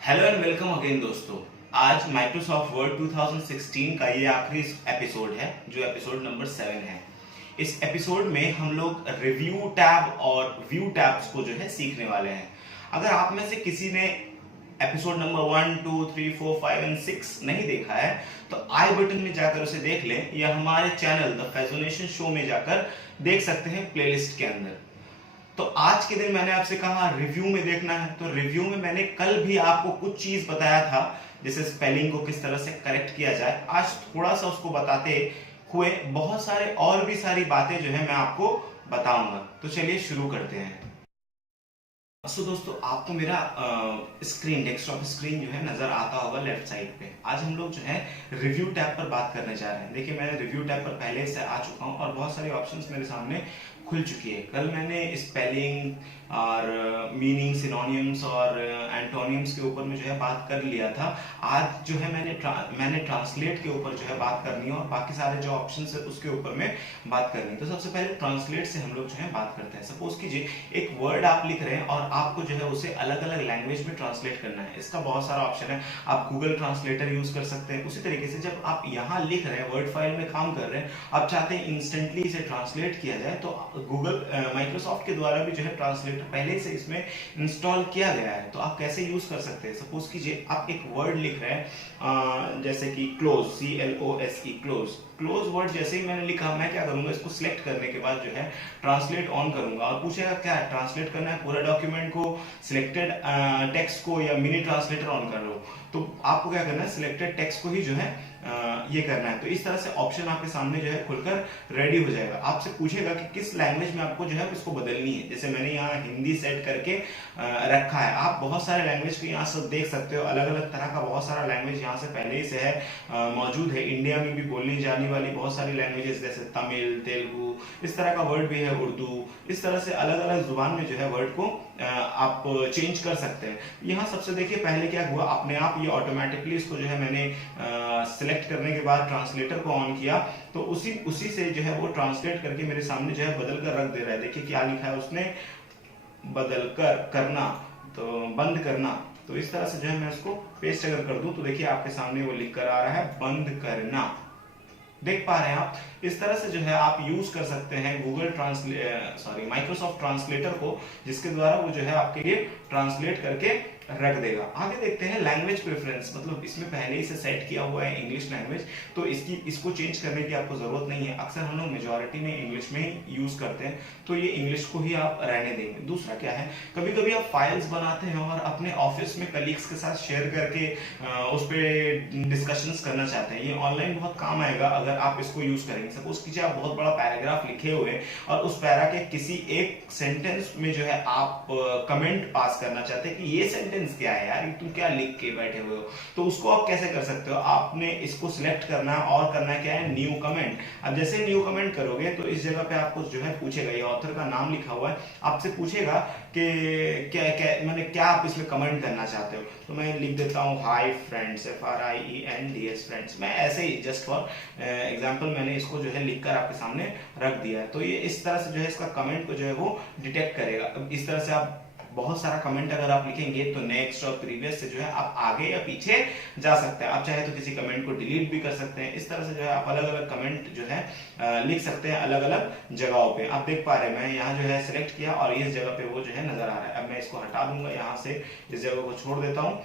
Hello and welcome again दोस्तों। आज Microsoft word 2016 का ये आखिरी एपिसोड है जो एपिसोड नंबर 7 है। इस एपिसोड में हम लोग रिव्यू टैब और व्यू टैब्स को जो है सीखने वाले हैं। अगर आप में से किसी ने एपिसोड नंबर 1, 2, 3, 4, 5 एंड 6 नहीं देखा है तो आई बटन में जाकर उसे देख लें या हमारे चैनल द फैजोनेशन शो में जाकर देख सकते हैं प्लेलिस्ट के अंदर। तो आज के दिन मैंने आपसे कहा रिव्यू में देखना है, तो रिव्यू में मैंने कल भी आपको कुछ चीज बताया था, जैसे स्पेलिंग को किस तरह से करेक्ट किया जाए। आज थोड़ा सा उसको बताते हुए बहुत सारे और भी सारी बातें जो है मैं आपको बताऊंगा। तो चलिए शुरू करते हैं। तो दोस्तों आपको मेरा स्क्रीन डेस्कटॉप स्क्रीन जो है नजर आता होगा लेफ्ट साइड पे। आज हम लोग जो है रिव्यू टैब पर बात करने जा रहे हैं। देखिए मैंने रिव्यू टैब पर पहले से आ चुका हूं और बहुत सारी ऑप्शंस मेरे सामने खुल चुकी है। कल मैंने स्पेलिंग और मीनिंग, सिनोनिम्स और एंटोनिम्स के ऊपर में जो है बात कर लिया था। आज जो है मैंने ट्रांसलेट के ऊपर जो है बात करनी है और बाकी सारे जो ऑप्शंस है उसके ऊपर में बात करनी है। तो सबसे पहले ट्रांसलेट से हम लोग जो है बात करते हैं। सपोज कीजिए एक वर्ड आप लिख रहे हैं और आपको जो है उसे अलग अलग लैंग्वेज में ट्रांसलेट करना है। इसका बहुत सारा ऑप्शन है, आप गूगल ट्रांसलेटर यूज कर सकते हैं। उसी तरीके से जब आप यहाँ लिख रहे हैं, वर्ड फाइल में काम कर रहे हैं, आप चाहते हैं इंस्टेंटली इसे ट्रांसलेट किया जाए, तो गूगल माइक्रोसॉफ्ट के द्वारा भी जो है ट्रांसलेटर पहले से इसमें इंस्टॉल किया गया है। तो आप कैसे यूज कर सकते हैं। सपोज कीजिए आप एक वर्ड लिख रहे हैं जैसे कि क्लोज, CLOSE, क्लोज वर्ड जैसे ही मैंने लिखा, मैं क्या करूंगा, इसको सिलेक्ट करने के बाद जो है ट्रांसलेट ऑन करूंगा और पूछेगा क्या है, ट्रांसलेट करना है पूरा डॉक्यूमेंट को, सिलेक्टेड टेक्स्ट को या मिनी ट्रांसलेटर ऑन कर लो। तो आपको क्या करना है, सिलेक्टेड टेक्स्ट को ही जो है ये करना है। तो इस तरह से ऑप्शन आपके सामने जो है खुलकर रेडी हो जाएगा। आपसे पूछेगा कि किस लैंग्वेज में आपको जो है इसको बदलनी है। जैसे मैंने यहाँ हिंदी सेट करके रखा है। आप बहुत सारे लैंग्वेज को यहाँ से देख सकते हो, अलग अलग तरह का बहुत सारा लैंग्वेज यहाँ से पहले ही से है मौजूद है। इंडिया में भी बोलनी जाने वाली बहुत सारी लैंग्वेजेस जैसे तमिल, तेलुगु, इस तरह का वर्ड भी है, उर्दू, इस तरह से अलग अलग जुबान में जो है वर्ड को आप चेंज कर सकते हैं। यहाँ सबसे देखिए पहले क्या हुआ, अपने आप ये ऑटोमेटिकली इसको जो है मैंने सिलेक्ट करने के बाद ट्रांसलेटर को ऑन किया तो उसी से जो है वो ट्रांसलेट करके मेरे सामने जो है बदल कर रख दे रहा है। देखिए क्या लिखा है उसने, बदल कर करना, तो बंद करना। तो इस तरह से जो है मैं इसको पेस्ट अगर कर दूं तो देखिए आपके सामने वो लिख कर आ रहा है बंद करना। देख पा रहे हैं आप। इस तरह से जो है आप यूज कर सकते हैं माइक्रोसॉफ्ट ट्रांसलेटर को, जिसके द्वारा वो जो है आपके लिए ट्रांसलेट करके रख देगा। आगे देखते हैं लैंग्वेज प्रेफरेंस, मतलब इसमें पहले ही से सेट किया हुआ है इंग्लिश लैंग्वेज, तो इसको चेंज करने की आपको जरूरत नहीं है। अक्सर हम लोग मेजॉरिटी में इंग्लिश में ही यूज करते हैं, तो ये इंग्लिश को ही आप रहने देंगे। दूसरा क्या है, कभी कभी आप फाइल्स बनाते हैं और अपने ऑफिस में कलीग्स के साथ शेयर करके उस पर डिस्कशंस करना चाहते हैं। ये ऑनलाइन बहुत काम आएगा अगर आप इसको यूज करेंगे। सपोज कीजिए आप बहुत बड़ा पैराग्राफ लिखे हुए और उस पैरा के किसी एक सेंटेंस में जो है आप कमेंट पास करना चाहते हैं कि ये सेंटेंस क्या है यार, तुम क्या लिख के बैठे हुए हो। तो उसको आप कैसे कर सकते हो, आपने इसको सिलेक्ट करना है और करना है क्या है, न्यू कमेंट। अब जैसे न्यू कमेंट करोगे तो इस जगह पे आपको जो है पूछेगा, ये ऑथर का नाम लिखा हुआ है, आपसे पूछेगा कि क्या आप इसमें कमेंट करना चाहते हो। तो मैं लिख देता हूँ हाई फ्रेंड्स, FRIENDS फ्रेंड्स। मैं ऐसे ही जस्ट फॉर एग्जाम्पल मैंने इसको जो है लिखकर आपके सामने रख दिया है। तो ये इस तरह से जो है इसका कमेंट को जो है वो डिटेक्ट करेगा। इस तरह से आप बहुत सारा कमेंट अगर आप लिखेंगे तो नेक्स्ट और प्रीवियस से जो है आप आगे या पीछे जा सकते हैं। आप चाहे तो किसी कमेंट को डिलीट भी कर सकते हैं। इस तरह से जो है आप अलग अलग कमेंट जो है लिख सकते हैं अलग अलग जगहों पे। आप देख पा रहे हैं मैं यहाँ जो है सिलेक्ट किया और इस जगह पे वो जो है नजर आ रहा है। अब मैं इसको हटा दूंगा, यहाँ से इस जगह को छोड़ देता हूँ।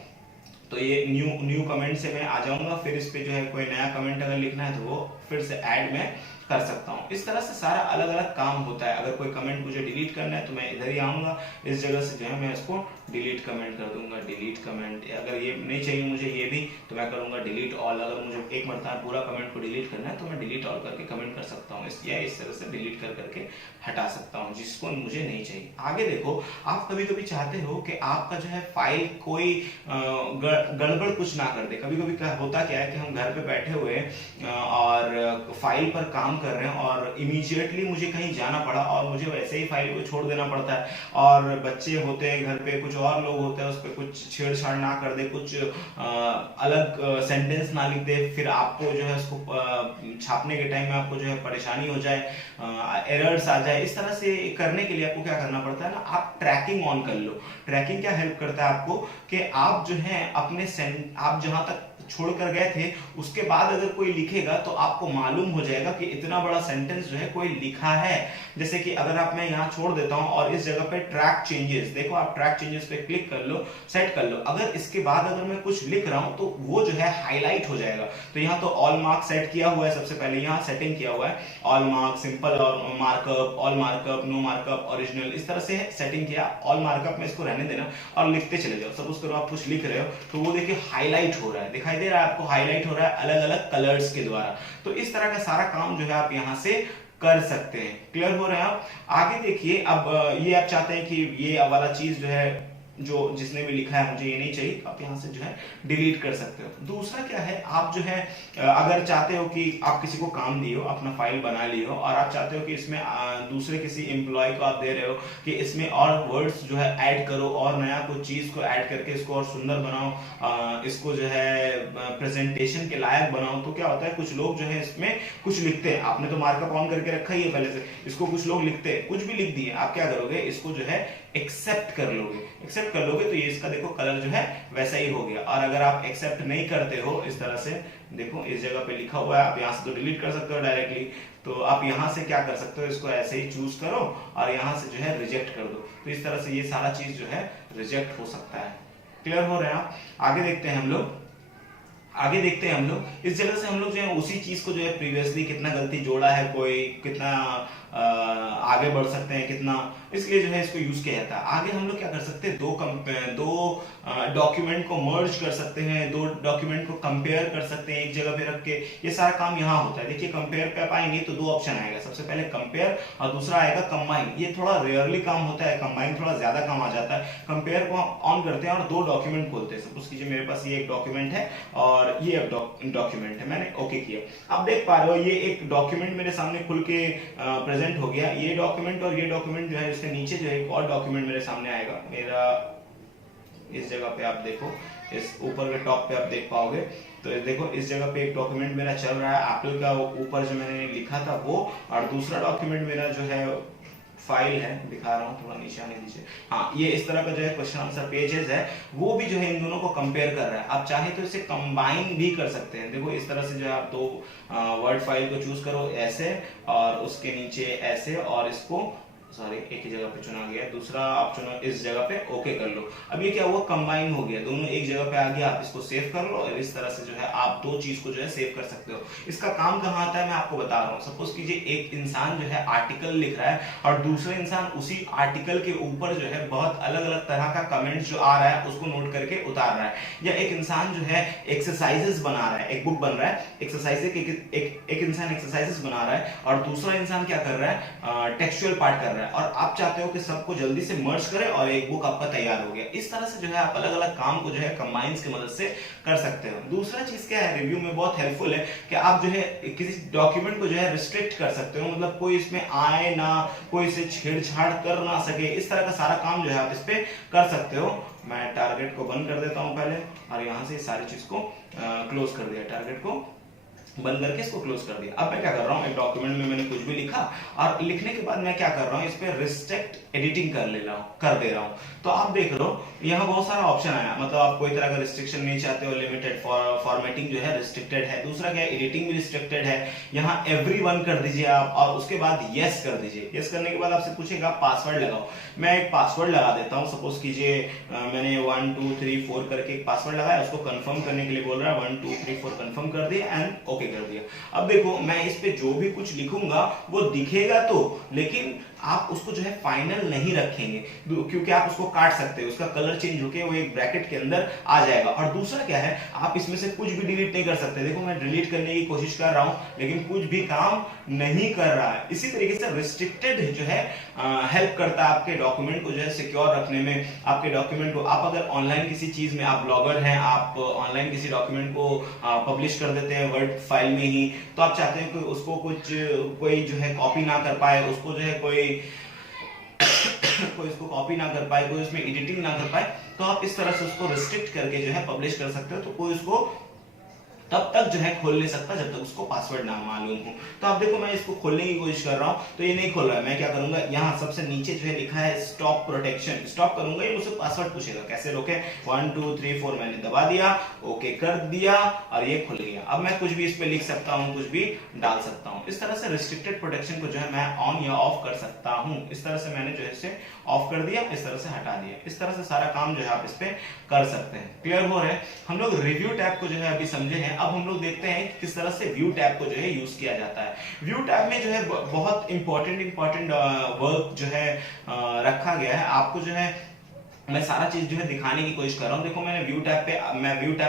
तो ये न्यू कमेंट से मैं आ जाऊंगा। फिर इस पे जो है कोई नया कमेंट अगर लिखना है तो वो फिर से ऐड में कर सकता हूँ। इस तरह से सारा अलग अलग काम होता है। अगर कोई कमेंट मुझे डिलीट करना है तो मैं इधर ही आऊंगा, इस जगह से जो है मैं इसको डिलीट कमेंट कर दूंगा, डिलीट कमेंट। अगर ये नहीं चाहिए मुझे ये भी तो मैं करूंगा डिलीट ऑल। अगर मुझे एक मरतबा पूरा कमेंट को डिलीट करना है तो मैं डिलीट ऑल करके कमेंट कर सकता हूँ, इस तरह से डिलीट कर करके हटा सकता हूँ जिसको मुझे नहीं चाहिए। आगे देखो, आप कभी कभी चाहते हो कि आपका जो है फाइल कोई गड़बड़ कुछ ना कर दे। कभी कभी होता क्या है कि हम घर पे बैठे हुए और फाइल पर काम कर रहे हैं और इमीडिएटली मुझे कहीं जाना पड़ा और मुझे वैसे ही फाइल को छोड़ देना पड़ता है, और बच्चे होते हैं घर पे, कुछ और लोग होते हैं उस पर कुछ छेड़छाड़ ना कर दे, कुछ अलग सेंटेंस ना लिख दे, फिर आपको जो है उसको छापने के टाइम में आपको जो है परेशानी हो जाए, एरर्स आ जाए। इस तरह से करने के लिए आपको क्या करना पड़ता है ना, आप ट्रैकिंग ऑन कर लो। ट्रैकिंग क्या हेल्प करता है आपको कि आप जो है अपने आप जहां तक छोड़ कर गए थे उसके बाद अगर कोई लिखेगा तो आपको मालूम हो जाएगा कि इतना बड़ा सेंटेंस जो है कोई लिखा है। जैसे कि अगर आप, मैं यहाँ छोड़ देता हूं और इस जगह पे ट्रैक चेंजेस, देखो आप ट्रैक चेंजेस पे क्लिक कर लो, सेट कर लो, अगर इसके बाद अगर मैं कुछ लिख रहा हूं तो वो जो है हाईलाइट हो जाएगा। तो यहाँ तो ऑल मार्क सेट किया हुआ है, सबसे पहले यहाँ सेटिंग किया हुआ है ऑल मार्क, सिंपल और markup, all markup, no markup, original, इस तरह से सेटिंग किया। ऑल मार्कअप में इसको रहने देना और लिखते चले जाओ। सपोज करो आप कुछ लिख रहे हो तो वो देखिए हाईलाइट हो रहा है, दिखाई दे रहा है आपको, हाईलाइट हो रहा है अलग अलग कलर्स के द्वारा। तो इस तरह का सारा काम जो है आप यहाँ से कर सकते हैं। क्लियर हो रहे हैं आप? आगे देखिए, अब ये आप चाहते हैं कि ये वाला चीज जो है, जो जिसने भी लिखा है मुझे ये नहीं चाहिए, तो आप यहाँ से जो है डिलीट कर सकते हो। दूसरा क्या है, आप जो है अगर चाहते हो कि आप किसी को काम दिए हो, अपना फाइल बना लिए हो और आप चाहते हो कि इसमें दूसरे किसी एम्प्लॉय को आप दे रहे हो कि इसमें और वर्ड्स जो है ऐड करो और नया कुछ चीज को ऐड करके इसको और सुंदर बनाओ, इसको जो है प्रेजेंटेशन के लायक बनाओ, तो क्या होता है कुछ लोग जो है इसमें कुछ लिखते हैं। आपने तो मार्कअप ऑन करके रखा ही है पहले से, इसको कुछ लोग लिखते हैं, कुछ भी लिख दिए, आप क्या करोगे, इसको जो है एक्सेप्ट कर लोगे। एक्सेप्ट कर लोगे तो ये इसका देखो कलर जो है वैसा ही हो गया। और अगर आप एक्सेप्ट नहीं करते हो, इस तरह से देखो इस जगह पे लिखा हुआ है, आप यहाँ से तो डिलीट कर सकते हो डायरेक्टली, तो आप यहाँ से क्या कर सकते हो, इसको ऐसे ही चूज करो और यहाँ से जो है रिजेक्ट कर दो। तो इस तरह से ये सारा चीज जो है रिजेक्ट हो सकता है। क्लियर हो रहे हैं आप? आगे देखते हैं हम लोग, इस जगह से हम लोग जो है उसी चीज को जो है प्रीवियसली कितना गलती जोड़ा है, कोई कितना आगे बढ़ सकते हैं कितना, इसलिए जो है इसको यूज किया जाता है। आगे हम लोग क्या कर सकते हैं, दो डॉक्यूमेंट को मर्ज कर सकते हैं, दो डॉक्यूमेंट को कंपेयर कर सकते हैं एक जगह पे रख के। ये सारा काम यहाँ होता है। देखिए कंपेयर पे आप आएंगे तो दो ऑप्शन आएगा, सबसे पहले कंपेयर और दूसरा आएगा कंबाइन। ये थोड़ा रेयरली काम होता है, कंबाइन थोड़ा ज्यादा काम आ जाता है। कंपेयर को ऑन करते हैं और दो डॉक्यूमेंट खोलते हैं। सपोज कीजिए मेरे पास ये एक डॉक्यूमेंट है और ये एक डॉक्यूमेंट है, मैंने ओके किया। आप देख पा रहे हो ये एक डॉक्यूमेंट मेरे सामने खुल के प्रेजेंट हो गया। ये डॉक्यूमेंट और ये डॉक्यूमेंट जो है इसके नीचे जो है एक और डॉक्यूमेंट मेरे सामने आएगा। मेरा इस जगह पे आप देखो, इस ऊपर के टॉप पे आप देख पाओगे, तो देखो इस जगह पे एक डॉक्यूमेंट मेरा चल रहा है एप्पल का, ऊपर जो मैंने लिखा था वो, और दूसरा डॉक्यूमेंट मेरा जो है फाइल है, दिखा रहा हूँ, थोड़ा नीचे आने दीजिए। हाँ, ये इस तरह का जो है क्वेश्चन आंसर पेजेस है, वो भी जो है इन दोनों को कंपेयर कर रहा है। आप चाहे तो इसे कंबाइन भी कर सकते हैं। देखो इस तरह से जो है आप दो वर्ड फाइल को चूज करो ऐसे, और उसके नीचे ऐसे, और इसको सॉरी एक ही जगह पे चुना गया, दूसरा आप चुनो इस जगह पे, ओके कर लो। अब ये क्या हुआ, कंबाइन हो गया, दोनों एक जगह पे आ गया। आप इसको सेव कर लो और इस तरह से जो है आप दो चीज को जो है सेव कर सकते हो। इसका काम कहाँ आता है मैं आपको बता रहा हूँ। सपोज कीजिए एक इंसान जो है आर्टिकल लिख रहा है और दूसरा इंसान उसी आर्टिकल के ऊपर जो है बहुत अलग अलग तरह का कमेंट जो आ रहा है उसको नोट करके उतार रहा है। या एक इंसान जो है एक्सरसाइजेस बना रहा है, एक बुक बन रहा है एक्सरसाइज, एक इंसान एक्सरसाइजेस बना रहा है और दूसरा इंसान क्या कर रहा है, टेक्सचुअल पार्ट कर रहा है, और आप चाहते हो कि सबको जल्दी से मर्ज करें और एक बुक आपका तैयार हो गया। इस तरह से जो है आप अलग अलग काम को जो है कंबाइंस की मदद से कर सकते हो। दूसरा चीज क्या है, रिव्यू में बहुत हेल्पफुल है कि आप जो है किसी डॉक्यूमेंट को जो है रिस्ट्रिक्ट कर सकते हो, मतलब कोई इसमें आए ना, कोई इसे छेड़छाड़ कर ना सके। इस तरह का सारा काम जो है आप इस पे कर सकते हो। मैं टारगेट को बंद कर देता हूं पहले, और यहां से सारी चीज को क्लोज कर दिया, टारगेट को बंद करके इसको क्लोज कर दिया। अब मैं क्या कर रहा हूँ, एक डॉक्यूमेंट में मैंने कुछ भी लिखा और लिखने के बाद मैं क्या कर रहा हूँ, इस पे रिस्ट्रिक्ट एडिटिंग कर दे रहा हूँ। तो आप देख रहे हो यहाँ बहुत सारा ऑप्शन आया, मतलब आप कोई तरह का रिस्ट्रिक्शन नहीं चाहते हो, लिमिटेड फॉर्मेटिंग जो है रिस्ट्रिक्टेड है। दूसरा क्या है, एडिटिंग भी रिस्ट्रिक्टेड है। यहाँ एवरीवन कर दीजिए आप, और उसके बाद यस कर दीजिए। यस करने के बाद आपसे पूछेगा पासवर्ड लगाओ। मैं एक पासवर्ड लगा देता हूँ। सपोज कीजिए मैंने 1 2 3 4 करके एक पासवर्ड लगाया, उसको कंफर्म करने के लिए बोल रहा है 1 2 3 4 कंफर्म कर दिया एंड ओके कर दिया। अब देखो मैं इस पे जो भी कुछ लिखूंगा वो दिखेगा तो, लेकिन आप उसको जो है फाइनल नहीं रखेंगे, क्योंकि आप उसको काट सकते हो, उसका कलर चेंज होके वो एक ब्रैकेट के अंदर आ जाएगा। और दूसरा क्या है, आप इसमें से कुछ भी डिलीट नहीं कर सकते। देखो मैं डिलीट करने की कोशिश कर रहा हूं लेकिन कुछ भी काम नहीं कर रहा है। इसी तरीके से रिस्ट्रिक्टेड जो है हेल्प करता है आपके डॉक्यूमेंट को जो है सिक्योर रखने में। आपके डॉक्यूमेंट को आप अगर ऑनलाइन किसी चीज में, आप ब्लॉगर हैं, आप ऑनलाइन किसी डॉक्यूमेंट को पब्लिश कर देते हैं वर्ड फाइल में ही, तो आप चाहते हैं कि उसको कोई जो है कॉपी ना कर पाए, उसको जो है कोई कोई इसको कॉपी ना कर पाए, कोई इसमें एडिटिंग ना कर पाए, तो आप इस तरह से उसको रिस्ट्रिक्ट करके जो है पब्लिश कर सकते हो। तो कोई उसको तब तक जो है खोल नहीं सकता जब तक उसको पासवर्ड ना मालूम हो। तो आप देखो मैं इसको खोलने की कोशिश कर रहा हूं तो ये नहीं खोल रहा है। मैं क्या करूंगा, यहाँ सबसे नीचे जो है लिखा है स्टॉप प्रोटेक्शन, स्टॉप करूंगा, ये मुझसे पासवर्ड पूछेगा। कैसे रोके, 1 2 3 4 मैंने दबा दिया, ओके कर दिया और ये खुल गया। अब मैं कुछ भी इस पे लिख सकता हूँ, कुछ भी डाल सकता हूँ। इस तरह से रिस्ट्रिक्टेड प्रोटेक्शन को जो है मैं ऑन या ऑफ कर सकता हूँ। इस तरह से मैंने जो है इसे ऑफ कर दिया, इस तरह से हटा दिया। इस तरह से सारा काम जो है आप इस पे कर सकते हैं। क्लियर हो रहा है। हम लोग रिव्यू टैब को जो है अभी समझे हैं। अब हम लोग देखते हैं कि किस तरह से व्यू टैब को जो है यूज किया जाता है। व्यू टैब में जो है बहुत इंपॉर्टेंट वर्क जो है रखा गया है। आपको जो है मैं सारा चीज जो है दिखाने की कोशिश कर रहा हूं। देखो मैं व्यू टैब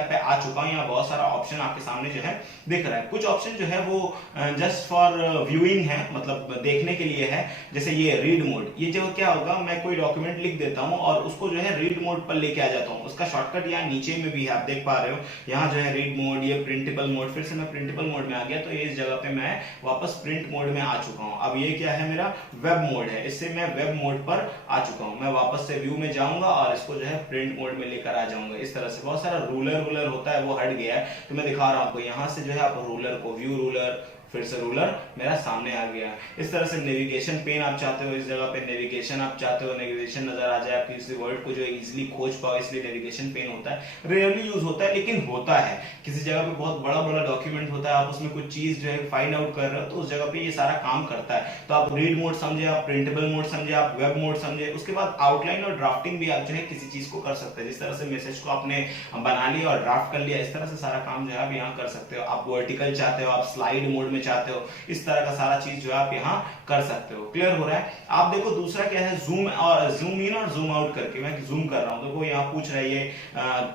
पे आ चुका हूं। यहाँ बहुत सारा ऑप्शन आपके सामने जो है दिख रहा है। कुछ ऑप्शन जो है वो जस्ट फॉर व्यूइंग है, मतलब देखने के लिए है। जैसे ये रीड मोड, ये जो क्या होगा, मैं कोई डॉक्यूमेंट लिख देता हूं और उसको जो है रीड मोड पर लेके आ जाता हूं। उसका शॉर्टकट यहाँ नीचे में भी है, आप देख पा रहे हो। यहाँ जो है रीड मोड, ये प्रिंटेबल मोड, फिर से मैं प्रिंटेबल मोड में आ गया तो ये इस जगह पे मैं वापस प्रिंट मोड में आ चुका हूँ। अब ये क्या है, मेरा वेब मोड है, इससे मैं वेब मोड पर आ चुका हूँ। मैं वापस से व्यू में जाऊंगा और इसको जो है प्रिंट मोड में लेकर आ जाऊंगा। इस तरह से बहुत सारा रूलर होता है, वो हट गया है। तो मैं दिखा रहा हूं आपको, यहां से जो है आप रूलर को, व्यू रूलर, फिर से रूलर मेरा सामने आ गया। इस तरह से नेविगेशन पेन आप चाहते हो, इस जगह पे नेविगेशन आप चाहते हो, नेविगेशन नजर आ जाए, आप किसी वर्ड को जो है इजीली खोज पाओ, इसलिए नेविगेशन पेन होता है। रेयरली यूज होता है लेकिन होता है। किसी जगह पे बहुत बड़ा बड़ा डॉक्यूमेंट होता है, आप उसमें कुछ चीज जो है फाइंड आउट कर रहे हो, तो उस जगह पे ये सारा काम करता है। तो आप रीड मोड समझे, आप प्रिंटेबल मोड समझे, आप वेब मोड समझे। उसके बाद आउटलाइन और ड्राफ्टिंग भी आप जो है किसी चीज को कर सकते हैं। जिस तरह से मैसेज को आपने बना लिया और ड्राफ्ट कर लिया, इस तरह से सारा काम जो है आप यहाँ कर सकते हो। आप वर्टिकल चाहते हो, आप स्लाइड मोड में चाहते हो, इस तरह का सारा चीज जो है आप यहाँ कर सकते हो। क्लियर हो रहा है। आप देखो दूसरा क्या है, जूम इन और जूम आउट करके मैं जूम कर रहा हूँ। देखो यहाँ पूछ रहा है ये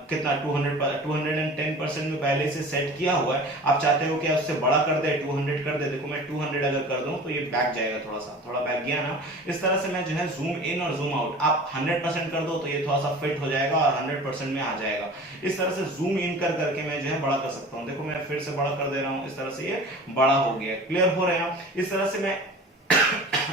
कितना 210% में पहले से सेट किया हुआ है। आप चाहते हो कि उससे बड़ा कर दे, 200 कर दे। देखो मैं 200 अगर कर दूं तो ये बैक जाएगा, थोड़ा बैक गया ना। इस तरह से मैं जो है जूम इन और जूम आउट, आप 100% कर दो तो ये थोड़ा सा फिट हो जाएगा और 100% में आ जाएगा। इस तरह से जूम इन करके मैं जो है बड़ा कर सकता हूँ। देखो मैं फिर से बड़ा कर दे रहा हूँ, इस तरह से ये बड़ा हो गया। क्लियर हो रहे हैं। इस तरह से मैं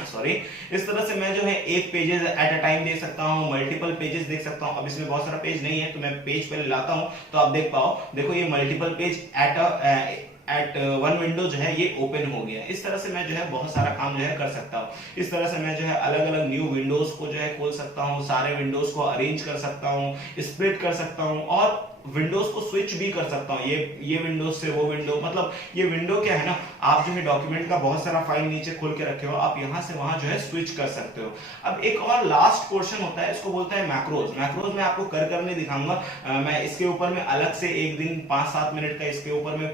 सॉरी, इस तरह से मैं जो है एक पेजेस एट अ टाइम देख सकता हूं, मल्टीपल पेजेस देख सकता हूं। अब इसमें बहुत सारा पेज नहीं है तो मैं पेज पहले लाता हूं तो आप देख पाओ। देखो ये multiple page eight one window जो है ये ओपन हो गया। इस तरह से मैं जो है बहुत सारा काम जो है कर सकता हूँ। इस तरह से मैं जो है अलग अलग न्यू विंडोज को जो है खोल सकता हूँ, सारे विंडोज को अरेंज कर सकता हूँ, स्प्लिट कर सकता हूँ और विंडोज को स्विच भी कर सकता हूँ। ये विंडोज से वो विंडो, मतलब ये विंडो क्या है ना, आप जो है डॉक्यूमेंट का बहुत सारा फाइल नीचे खोल के रखे हो, आप यहां से वहां जो है स्विच कर सकते हो। अब एक और लास्ट पोर्शन होता है, इसको बोलते हैं मैक्रोज। मैक्रोज मैं आपको कर नहीं दिखाऊंगा, मैं इसके ऊपर में अलग से एक दिन 5-7 मिनट का इसके ऊपर में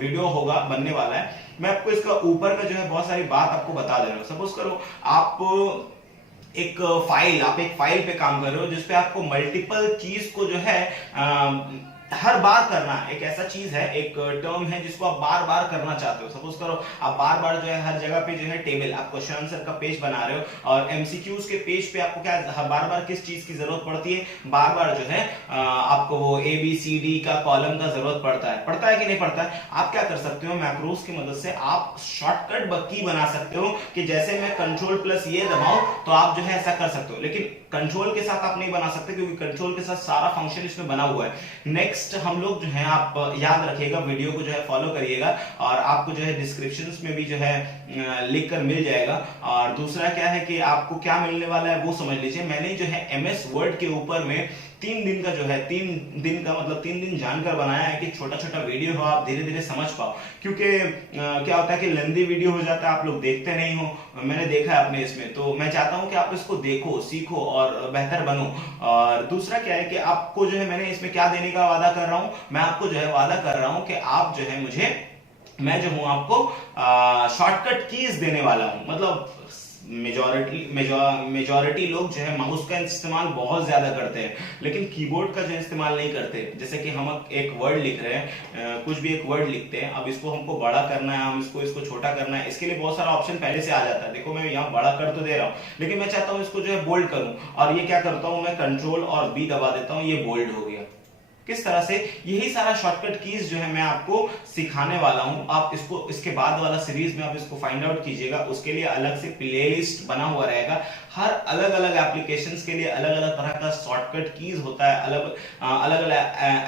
वीडियो होगा, बनने वाला है। मैं आपको इसका ऊपर का जो है बहुत सारी बात आपको बता दे रहा हूँ। सपोज करो आप एक फाइल पे काम कर रहे हो जिसपे आपको मल्टीपल चीज को जो है हर बार करना है। एक ऐसा चीज है, एक टर्म है जिसको आप बार बार करना चाहते हो। सपोज करो आप बार बार जो है हर जगह पे जो है टेबल, आप क्वेश्चन आंसर का पेज बना रहे हो और एमसीक्यूज के पेज पे आपको क्या बार बार किस चीज की जरूरत पड़ती है, बार बार जो है आपको वो ABCD का कॉलम का जरूरत पड़ता है कि नहीं पड़ता है। आप क्या कर सकते हो, मैक्रोज की मदद से आप शॉर्टकट की बना सकते हो कि जैसे मैं कंट्रोल+ ये दबाऊं तो आप जो है ऐसा कर सकते हो। लेकिन कंट्रोल के साथ आप नहीं बना सकते क्योंकि कंट्रोल के साथ सारा फंक्शन इसमें बना हुआ है। नेक्स्ट हम लोग जो है, आप याद रखिएगा, वीडियो को जो है फॉलो करिएगा और आपको जो है डिस्क्रिप्शन में भी जो है लिख कर मिल जाएगा। और दूसरा क्या है कि आपको क्या मिलने वाला है वो समझ लीजिए। मैंने जो है MS वर्ड के ऊपर में 3 दिन का जो है 3 दिन का मतलब 3 दिन जानकर बनाया है कि छोटा छोटा वीडियो हो, आप धीरे धीरे समझ पाओ। क्योंकि क्या होता है कि लंबी वीडियो हो जाता है, आप लोग देखते नहीं हो, मैंने देखा है अपने इसमें। तो मैं चाहता हूं कि आप इसको देखो, सीखो और बेहतर बनो। और दूसरा क्या है कि आपको जो है मैंने इसमें क्या देने का वादा कर रहा हूं, मैं आपको जो है वादा कर रहा हूं कि आप जो है मैं जो हूं आपको शॉर्टकट कीज देने वाला हूं। मतलब मेजॉरिटी लोग जो है माउस का इस्तेमाल बहुत ज्यादा करते हैं लेकिन कीबोर्ड का जो इस्तेमाल नहीं करते। जैसे कि हम एक वर्ड लिख रहे हैं, कुछ भी एक वर्ड लिखते हैं, अब इसको हमको बड़ा करना है, हम इसको छोटा करना है, इसके लिए बहुत सारा ऑप्शन पहले से आ जाता है। देखो मैं यहाँ बड़ा कर तो दे रहा हूँ लेकिन मैं चाहता हूँ इसको जो है बोल्ड करूं, और ये क्या करता हूं, मैं कंट्रोल और B दबा देता हूं, ये बोल्ड हो गया। किस तरह से, यही सारा शॉर्टकट कीज जो है मैं आपको सिखाने वाला हूं। आप इसको इसके बाद वाला सीरीज में आप इसको फाइंड आउट कीजिएगा, उसके लिए अलग से प्लेलिस्ट बना हुआ रहेगा। हर अलग अलग एप्लीकेशंस के लिए अलग अलग तरह का शॉर्टकट कीज होता है, अलग अलग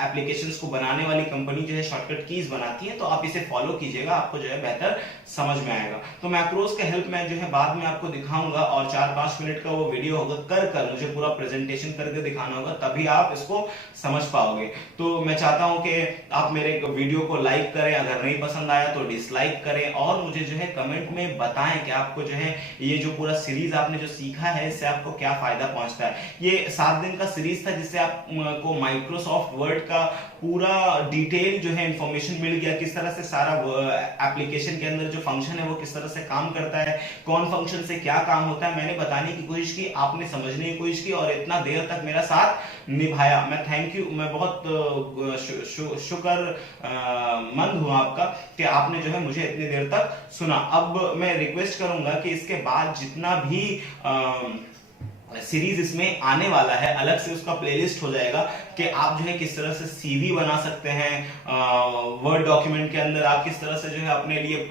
एप्लीकेशंस को बनाने वाली कंपनी जो है शॉर्टकट कीज बनाती है, तो आप इसे फॉलो कीजिएगा, आपको जो है बेहतर समझ में आएगा। तो मैक्रोज के हेल्प में जो है बाद में आपको दिखाऊंगा, और 4-5 मिनट का वो वीडियो होगा, कर मुझे पूरा प्रेजेंटेशन करके दिखाना होगा, तभी आप इसको समझ पाओगे। तो मैं चाहता हूं कि आप मेरे वीडियो को लाइक करें, अगर नहीं पसंद आया तो डिसलाइक करें, और मुझे जो है कमेंट में बताएं कि आपको जो है ये जो पूरा सीरीज आपने जो सीखा है इससे आपको क्या फायदा पहुंचता है। ये 7 दिन का सीरीज था जिससे आपको माइक्रोसॉफ्ट वर्ड का पूरा डिटेल जो है इंफॉर्मेशन मिल गया, किस तरह से सारा एप्लीकेशन के अंदर जो फंक्शन है वो किस तरह से काम करता है, कौन फंक्शन से क्या काम होता है, मैंने बताने की कोशिश की, आपने समझने की कोशिश की, और इतना देर तक मेरा साथ निभाया। मैं थैंक यू, मैं बहुत शुक्र मंद हूं आपका कि आपने जो है मुझे इतनी देर तक सुना। अब मैं रिक्वेस्ट करूंगा कि इसके बाद जितना भी सीरीज इसमें आने वाला है, अलग से उसका प्लेलिस्ट हो जाएगा कि आप जो है किस तरह से सीवी बना सकते हैं वर्ड डॉक्यूमेंट के अंदर, आप किस तरह से जो है अपने लिए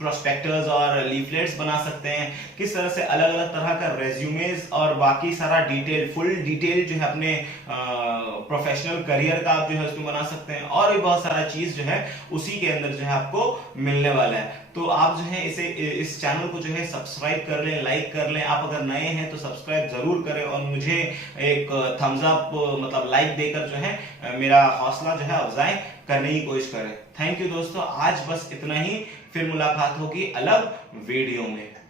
प्रोस्पेक्टर्स और लीफलेट्स बना सकते हैं, किस तरह से अलग अलग तरह का रेज्यूमेज और बाकी सारा डिटेल, फुल डिटेल जो है अपने प्रोफेशनल करियर का आप जो है उसमें बना सकते हैं, और भी बहुत सारा चीज जो है उसी के अंदर जो है आपको मिलने वाला है। तो आप जो है इस चैनल को जो है सब्सक्राइब कर लें, लाइक कर लें, आप अगर नए हैं तो सब्सक्राइब जरूर करें, और मुझे एक थम्स अप मतलब लाइक देकर जो है मेरा हौसला जो है अफजाई करने की कोशिश करें। थैंक यू दोस्तों, आज बस इतना ही, फिर मुलाकात होगी अलग वीडियो में।